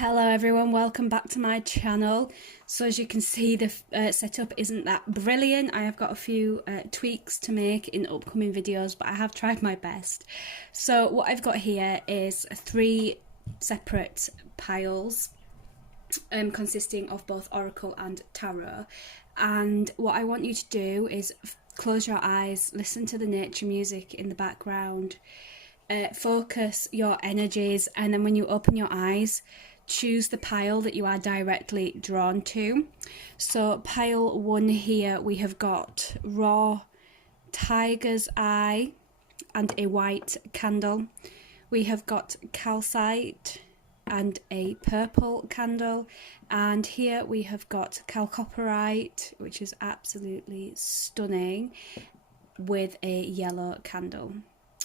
Hello everyone, welcome back to my channel. So as you can see, the setup isn't that brilliant. I have got a few tweaks to make in upcoming videos, but I have tried my best. So what I've got here is three separate piles consisting of both Oracle and Tarot. And what I want you to do is close your eyes, listen to the nature music in the background, focus your energies, and then when you open your eyes, choose the pile that you are directly drawn to. So pile 1 here, we have got raw tiger's eye and a white candle. We have got calcite and a purple candle, and here we have got Calcopyrite, which is absolutely stunning, with a yellow candle.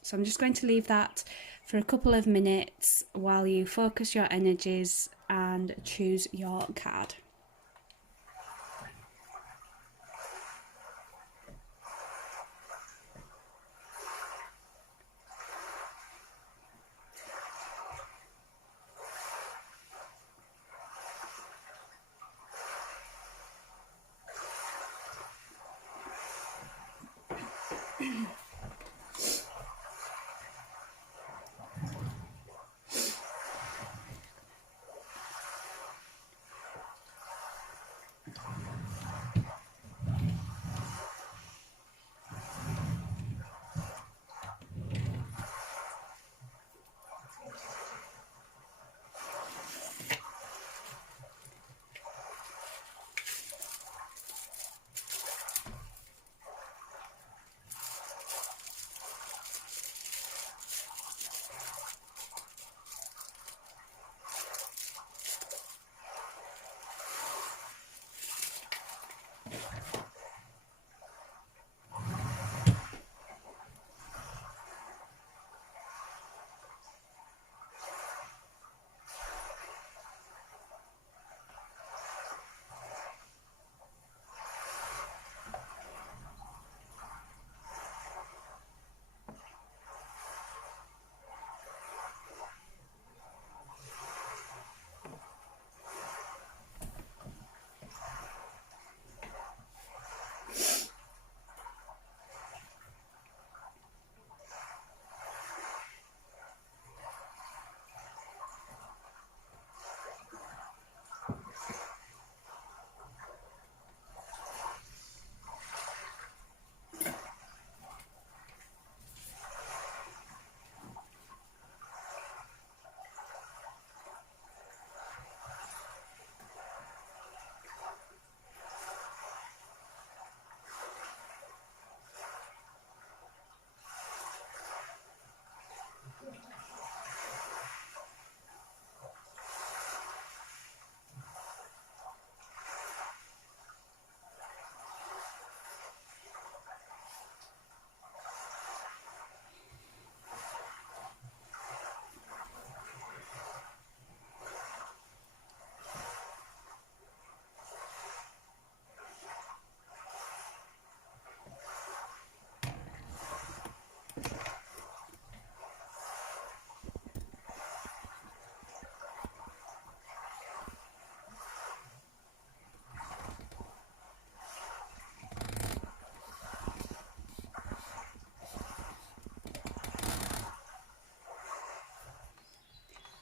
So I'm just going to leave that for a couple of minutes while you focus your energies and choose your card.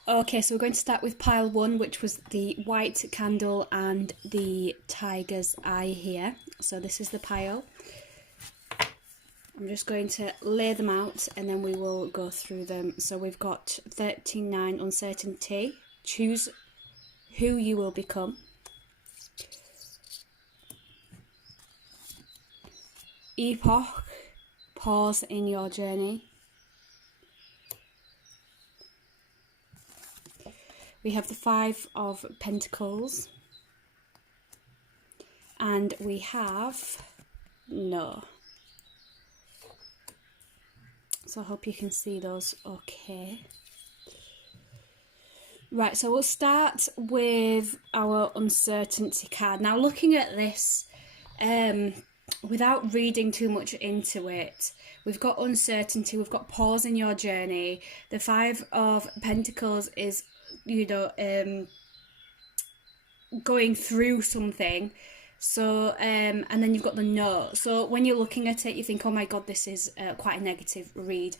Okay, so we're going to start with pile 1, which was the white candle and the tiger's eye here. So this is the pile. I'm just going to lay them out and then we will go through them. So we've got 39 uncertainty. Choose who you will become. Epoch, pause in your journey. We have the 5 of Pentacles, and we have no. So I hope you can see those okay. Right, so we'll start with our uncertainty card. Now looking at this, without reading too much into it, we've got uncertainty, we've got pause in your journey. The 5 of Pentacles is you know, going through something. So, and then you've got the no. So when you're looking at it, you think, oh my God, this is quite a negative read.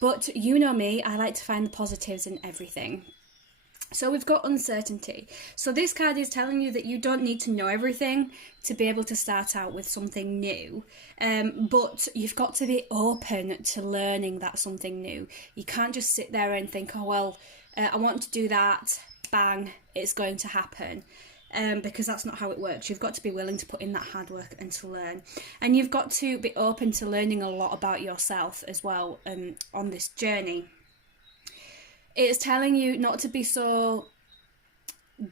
But you know me, I like to find the positives in everything. So we've got uncertainty. So this card is telling you that you don't need to know everything to be able to start out with something new. But you've got to be open to learning that something new. You can't just sit there and think, oh, well, I want to do that, bang, it's going to happen. Because that's not how it works. You've got to be willing to put in that hard work and to learn. And you've got to be open to learning a lot about yourself as well on this journey. It's telling you not to be so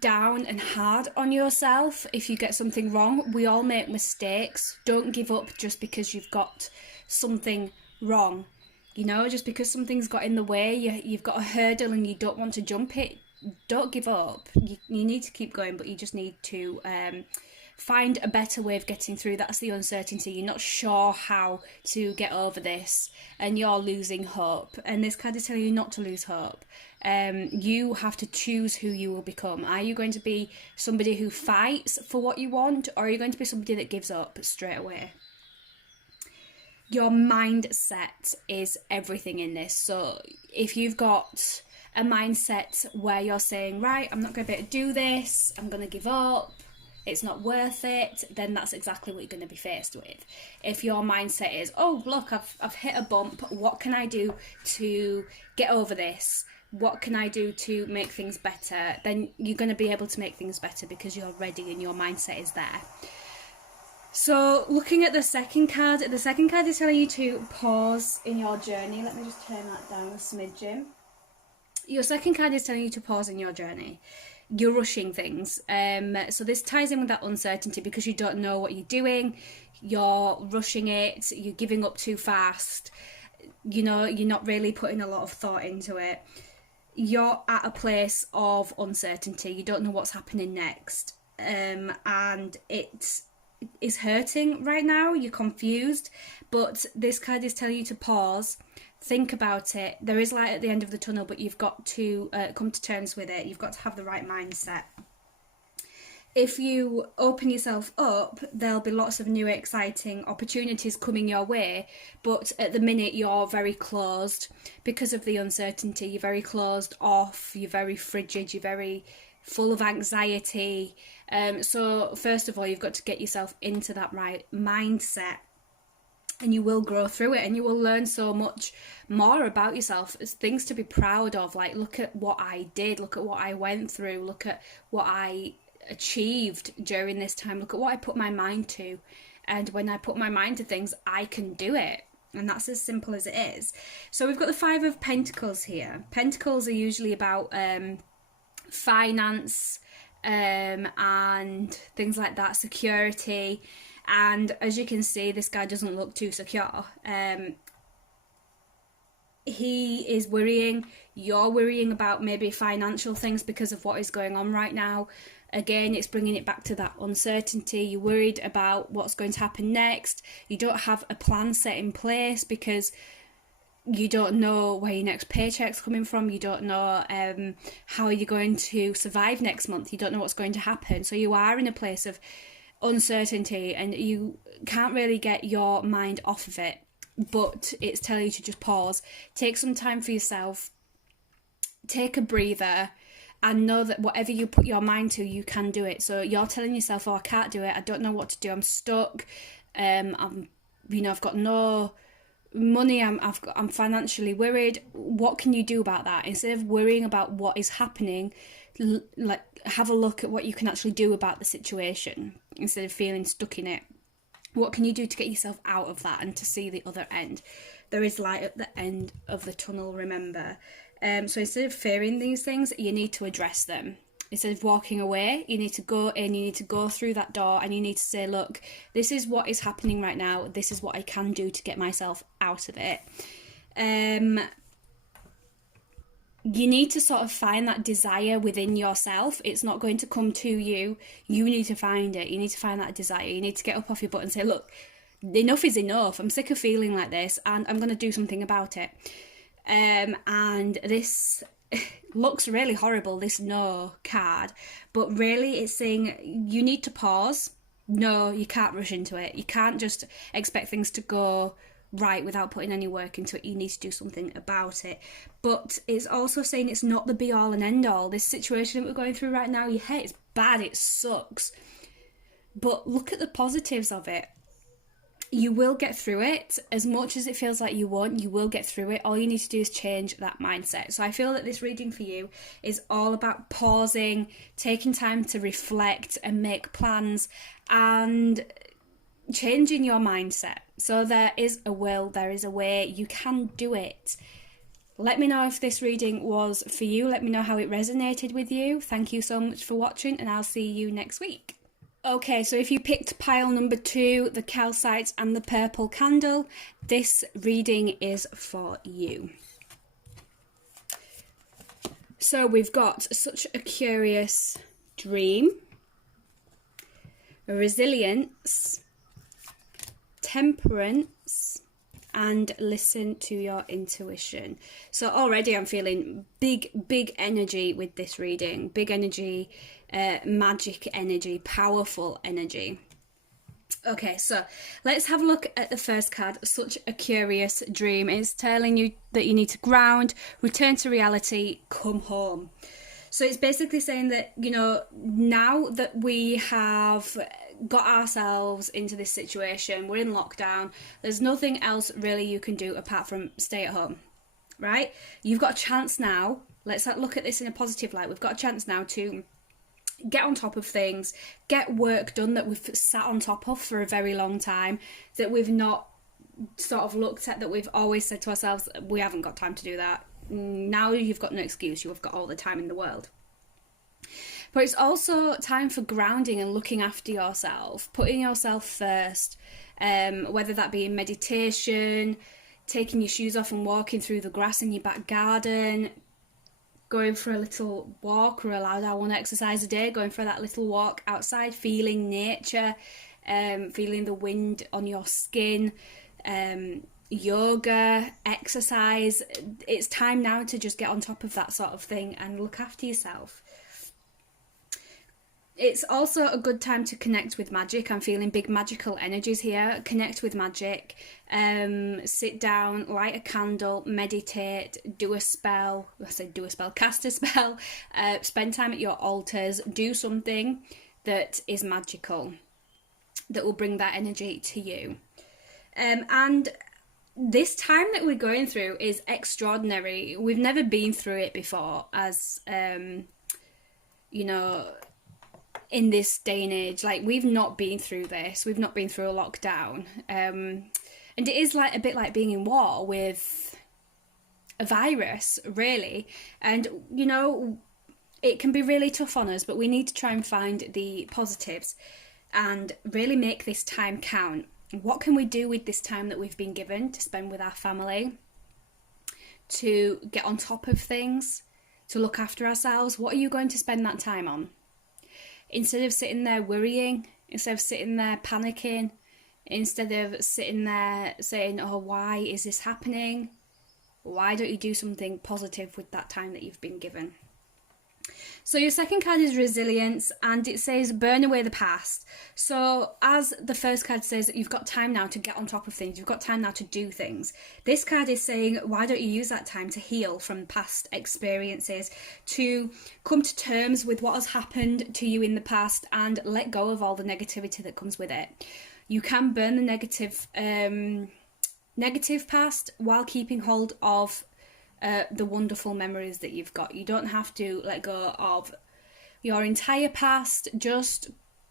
down and hard on yourself if you get something wrong. We all make mistakes. Don't give up just because you've got something wrong. You know, just because something's got in the way, you've got a hurdle and you don't want to jump it, don't give up. You need to keep going, but you just need to find a better way of getting through. That's the uncertainty. You're not sure how to get over this and you're losing hope. And this card is telling you not to lose hope. You have to choose who you will become. Are you going to be somebody who fights for what you want, or are you going to be somebody that gives up straight away? Your mindset is everything in this. So if you've got a mindset where you're saying, right, I'm not going to be able to do this, I'm going to give up, it's not worth it, then that's exactly what you're going to be faced with. If your mindset is, oh, look, I've hit a bump, what can I do to get over this? What can I do to make things better? Then you're going to be able to make things better because you're ready and your mindset is there. So looking at the second card is telling you to pause in your journey. Let me just turn that down a smidgen. Your second card is telling you to pause in your journey. You're rushing things. So this ties in with that uncertainty because you don't know what you're doing. You're rushing it. You're giving up too fast. You know, you're not really putting a lot of thought into it. You're at a place of uncertainty. You don't know what's happening next. And it is hurting right now. You're confused. But this card is telling you to pause. Think about it. There is light at the end of the tunnel, but you've got to come to terms with it. You've got to have the right mindset. If you open yourself up, there'll be lots of new exciting opportunities coming your way. But at the minute, you're very closed because of the uncertainty. You're very closed off. You're very frigid. You're very full of anxiety. So first of all, you've got to get yourself into that right mindset. And you will grow through it and you will learn so much more about yourself. It's things to be proud of. Like, look at what I did. Look at what I went through. Look at what I achieved during this time. Look at what I put my mind to. And when I put my mind to things, I can do it. And that's as simple as it is. So we've got the Five of Pentacles here. Pentacles are usually about finance and things like that, security. And as you can see, this guy doesn't look too secure. He is worrying. You're worrying about maybe financial things because of what is going on right now. Again, it's bringing it back to that uncertainty. You're worried about what's going to happen next. You don't have a plan set in place because you don't know where your next paycheck's coming from. You don't know how you're going to survive next month. You don't know what's going to happen. So you are in a place of uncertainty and you can't really get your mind off of it. But it's telling you to just pause, take some time for yourself, take a breather, and know that whatever you put your mind to, you can do it. So you're telling yourself, oh, I can't do it, I don't know what to do, I'm stuck, I've got no money, I'm financially worried. What can you do about that? Instead of worrying about what is happening, like, have a look at what you can actually do about the situation instead of feeling stuck in it. What can you do to get yourself out of that and to see the other end? There is light at the end of the tunnel, remember. So instead of fearing these things, you need to address them. Instead of walking away, you need to go in, you need to go through that door, and you need to say, look, this is what is happening right now. This is what I can do to get myself out of it. You need to sort of find that desire within yourself. It's not going to come to you. You need to find it. You need to find that desire. You need to get up off your butt and say, look, enough is enough. I'm sick of feeling like this and I'm going to do something about it. And this looks really horrible, this no card, but really it's saying you need to pause. No, you can't rush into it. You can't just expect things to go right without putting any work into it. You need to do something about it. But it's also saying it's not the be all and end all. This situation that we're going through right now, yeah, it's bad, it sucks. But look at the positives of it. You will get through it. As much as it feels like you won't, you will get through it. All you need to do is change that mindset. So I feel that this reading for you is all about pausing, taking time to reflect and make plans, and changing your mindset. So there is a will, there is a way, you can do it. Let me know if this reading was for you. Let me know how it resonated with you. Thank you so much for watching, and I'll see you next week. Okay, so if you picked pile number 2, the calcite and the purple candle, this reading is for you. So we've got such a curious dream, resilience, temperance, and listen to your intuition. So already I'm feeling big energy with this reading. Big energy, magic energy, powerful energy. Okay, so let's have a look at the first card. Such a curious dream. It's telling you that you need to ground, return to reality, come home. So it's basically saying that, you know, now that we have got ourselves into this situation, we're in lockdown, there's nothing else really you can do apart from stay at home, right? You've got a chance now. Let's look at this in a positive light. We've got a chance now to get on top of things, get work done that we've sat on top of for a very long time, that we've not sort of looked at, that we've always said to ourselves, we haven't got time to do that. Now you've got no excuse, you've got all the time in the world. But it's also time for grounding and looking after yourself, putting yourself first, whether that be in meditation, taking your shoes off and walking through the grass in your back garden, going for a little walk. We're allowed our one exercise a day, going for that little walk outside, feeling nature, feeling the wind on your skin, yoga, exercise. It's time now to just get on top of that sort of thing and look after yourself. It's also a good time to connect with magic. I'm feeling big magical energies here. Connect with magic. Sit down, light a candle, meditate, do a spell. I said do a spell, cast a spell. Spend time at your altars. Do something that is magical, that will bring that energy to you. And this time that we're going through is extraordinary. We've never been through it before, as you know, in this day and age. Like, we've not been through this. We've not been through a lockdown. And it is like a bit like being in war with a virus, really. And, you know, it can be really tough on us, but we need to try and find the positives and really make this time count. What can we do with this time that we've been given to spend with our family, to get on top of things, to look after ourselves? What are you going to spend that time on? Instead of sitting there worrying, instead of sitting there panicking, instead of sitting there saying, oh, why is this happening? Why don't you do something positive with that time that you've been given? So your second card is resilience, and it says burn away the past. So as the first card says, you've got time now to get on top of things, you've got time now to do things. This card is saying, why don't you use that time to heal from past experiences, to come to terms with what has happened to you in the past and let go of all the negativity that comes with it. You can burn the negative past while keeping hold of the wonderful memories that you've got. You don't have to let go of your entire past. Just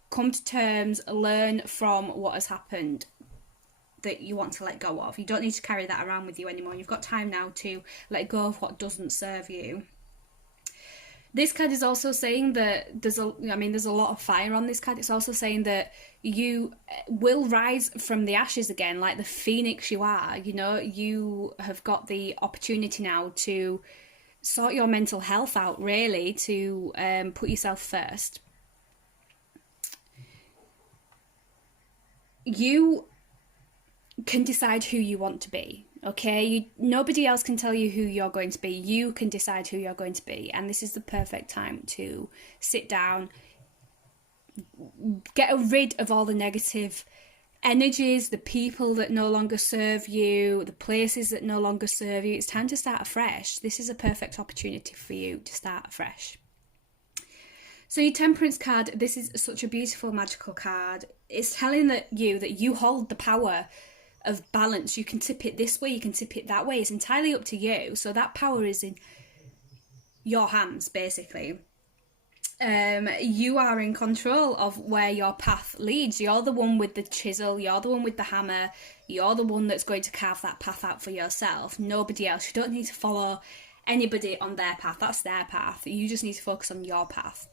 come to terms, learn from what has happened that you want to let go of. You don't need to carry that around with you anymore. You've got time now to let go of what doesn't serve you. This card is also saying that there's a lot of fire on this card. It's also saying that you will rise from the ashes again, like the phoenix you are. You know, you have got the opportunity now to sort your mental health out, really, to put yourself first. You can decide who you want to be. Okay, nobody else can tell you who you're going to be. You can decide who you're going to be, and this is the perfect time to sit down, get rid of all the negative energies, the people that no longer serve you, the places that no longer serve you. It's time to start afresh. This is a perfect opportunity for you to start afresh. So your Temperance card, this is such a beautiful magical card. It's telling you that you hold the power of balance. You can tip it this way, you can tip it that way. It's entirely up to you. So that power is in your hands, basically. You are in control of where your path leads. You're the one with the chisel, you're the one with the hammer, you're the one that's going to carve that path out for yourself. Nobody else. You don't need to follow anybody on their path. That's their path. You just need to focus on your path.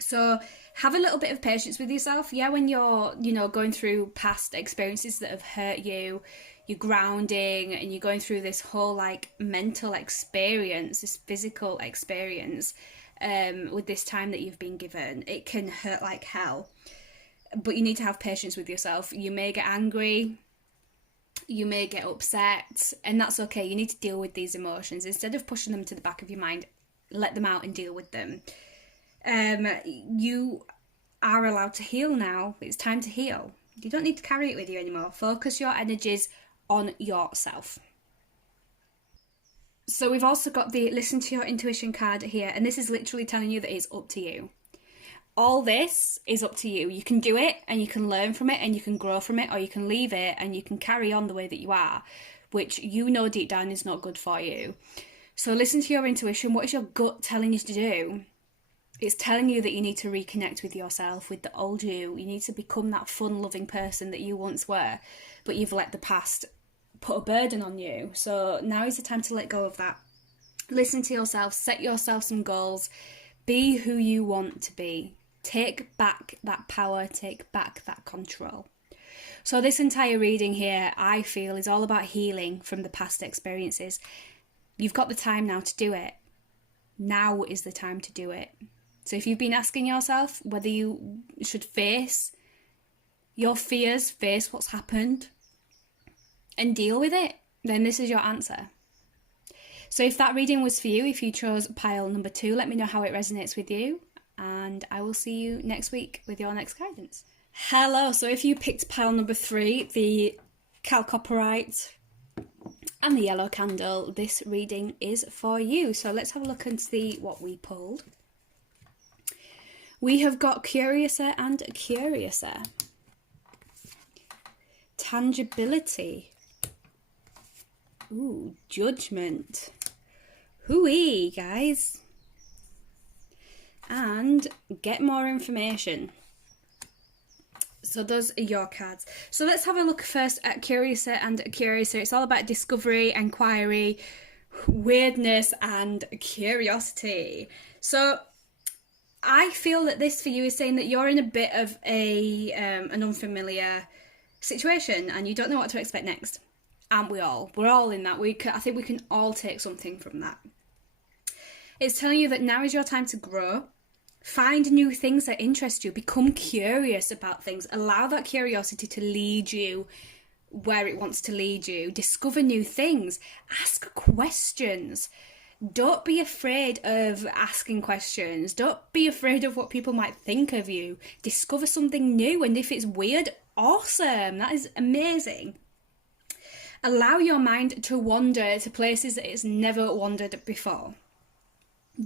So have a little bit of patience with yourself. Yeah, when you're, going through past experiences that have hurt you, you're grounding and you're going through this whole mental experience, this physical experience, with this time that you've been given, it can hurt like hell. But you need to have patience with yourself. You may get angry, you may get upset, and that's okay. You need to deal with these emotions. Instead of pushing them to the back of your mind, let them out and deal with them. You are allowed to heal now. It's time to heal. You don't need to carry it with you anymore. Focus your energies on yourself. So we've also got the Listen to Your Intuition card here, and this is literally telling you that it's up to you. All this is up to you. You can do it and you can learn from it and you can grow from it, or you can leave it and you can carry on the way that you are, which deep down is not good for you. So listen to your intuition. What is your gut telling you to do? It's telling you that you need to reconnect with yourself, with the old you. You need to become that fun-loving person that you once were, but you've let the past put a burden on you. So now is the time to let go of that. Listen to yourself, set yourself some goals, be who you want to be. Take back that power, take back that control. So this entire reading here, I feel, is all about healing from the past experiences. You've got the time now to do it. Now is the time to do it. So if you've been asking yourself whether you should face your fears, face what's happened, and deal with it, then this is your answer. So if that reading was for you, if you chose pile number 2, let me know how it resonates with you, and I will see you next week with your next guidance. Hello, so if you picked pile number 3, the Calcopyrite and the yellow candle, this reading is for you. So let's have a look and see what we pulled. We have got Curiouser and Curiouser. Tangibility. Ooh, Judgment. Hooey, guys. And get more information. So those are your cards. So let's have a look first at Curiouser and Curiouser. It's all about discovery, inquiry, weirdness, and curiosity. So I feel that this for you is saying that you're in a bit of an unfamiliar situation and you don't know what to expect next. Aren't we all? We're all in that. I think we can all take something from that. It's telling you that now is your time to grow. Find new things that interest you. Become curious about things. Allow that curiosity to lead you where it wants to lead you. Discover new things. Ask questions. Don't be afraid of asking questions. Don't be afraid of what people might think of you. Discover something new, and if it's weird, awesome. That is amazing. Allow your mind to wander to places that it's never wandered before.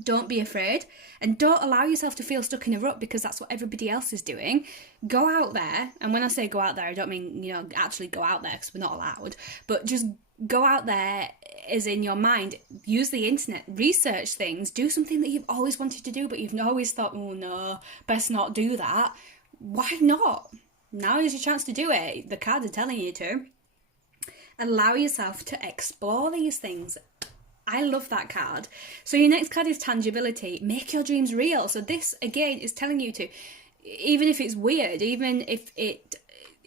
Don't be afraid, and don't allow yourself to feel stuck in a rut because that's what everybody else is doing. Go out there, and when I say go out there, I don't mean, actually go out there because we're not allowed, but just go out there as in your mind. Use the internet, research things, do something that you've always wanted to do, but you've always thought, oh no, best not do that. Why not? Now is your chance to do it. The cards are telling you to. Allow yourself to explore these things. I love that card. So your next card is tangibility. Make your dreams real. So this, again, is telling you to, even if it's weird, even if it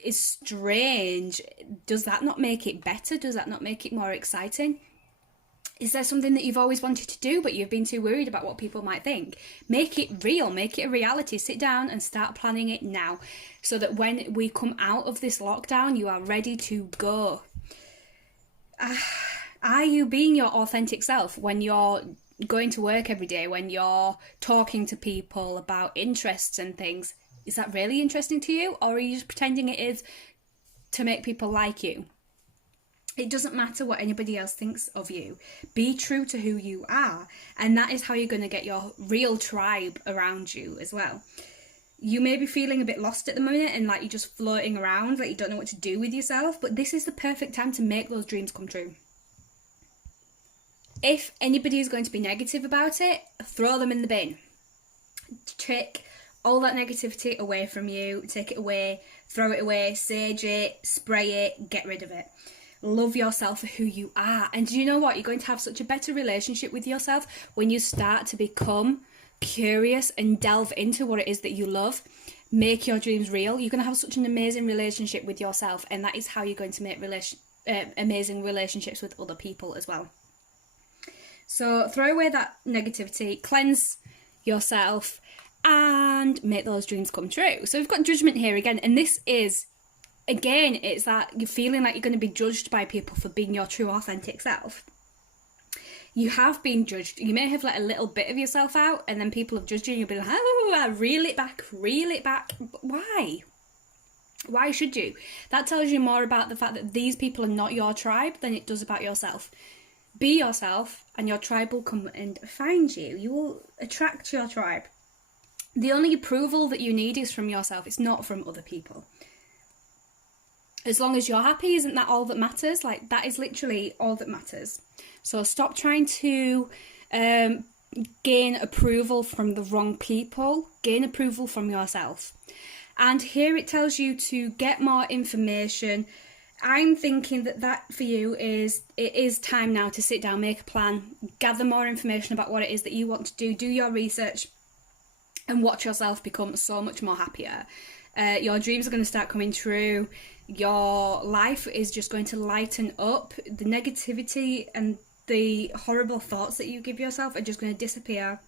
is strange, does that not make it better? Does that not make it more exciting? Is there something that you've always wanted to do, but you've been too worried about what people might think? Make it real. Make it a reality. Sit down and start planning it now so that when we come out of this lockdown, you are ready to go. Are you being your authentic self when you're going to work every day, when you're talking to people about interests and things? Is that really interesting to you, or are you just pretending it is to make people like you? It doesn't matter what anybody else thinks of you. Be true to who you are, and that is how you're going to get your real tribe around you as well. You may be feeling a bit lost at the moment and like you're just floating around, like you don't know what to do with yourself, but this is the perfect time to make those dreams come true. If anybody is going to be negative about it, throw them in the bin. Take all that negativity away from you, take it away, throw it away, sage it, spray it, get rid of it. Love yourself for who you are. And do you know what? You're going to have such a better relationship with yourself when you start to become curious and delve into what it is that you love. Make your dreams real. You're going to have such an amazing relationship with yourself, and that is how you're going to make amazing relationships with other people as well. So throw away that negativity, cleanse yourself, and make those dreams come true. So we've got judgment here again, and this is, again, it's that you're feeling like you're going to be judged by people for being your true authentic self. You have been judged. You may have let a little bit of yourself out, and then people have judged you, and you'll be like, oh, reel it back. But why? Why should you? That tells you more about the fact that these people are not your tribe than it does about yourself. Be yourself, and your tribe will come and find you. You will attract your tribe. The only approval that you need is from yourself. It's not from other people. As long as you're happy, isn't that all that matters? Like, that is literally all that matters. So stop trying to gain approval from the wrong people. Gain approval from yourself. And here it tells you to get more information. I'm thinking that for you is, it is time now to sit down, make a plan, gather more information about what it is that you want to do your research, and watch yourself become so much more happier. Your dreams are going to start coming true. Your life is just going to lighten up. The negativity and the horrible thoughts that you give yourself are just going to disappear.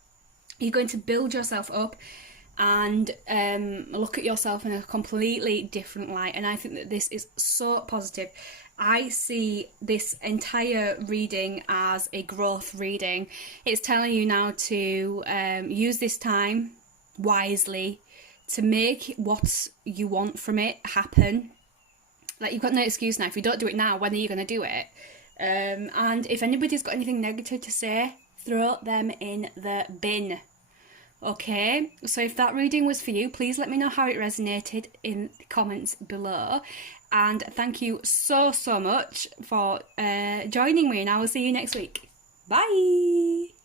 You're going to build yourself up and look at yourself in a completely different light. And I think that this is so positive. I see this entire reading as a growth reading. It's telling you now to use this time wisely to make what you want from it happen. Like, you've got no excuse now. If you don't do it now, when are you going to do it? And if anybody's got anything negative to say, throw them in the bin. Okay, so if that reading was for you, please let me know how it resonated in the comments below. And thank you so much for joining me, and I will see you next week. Bye!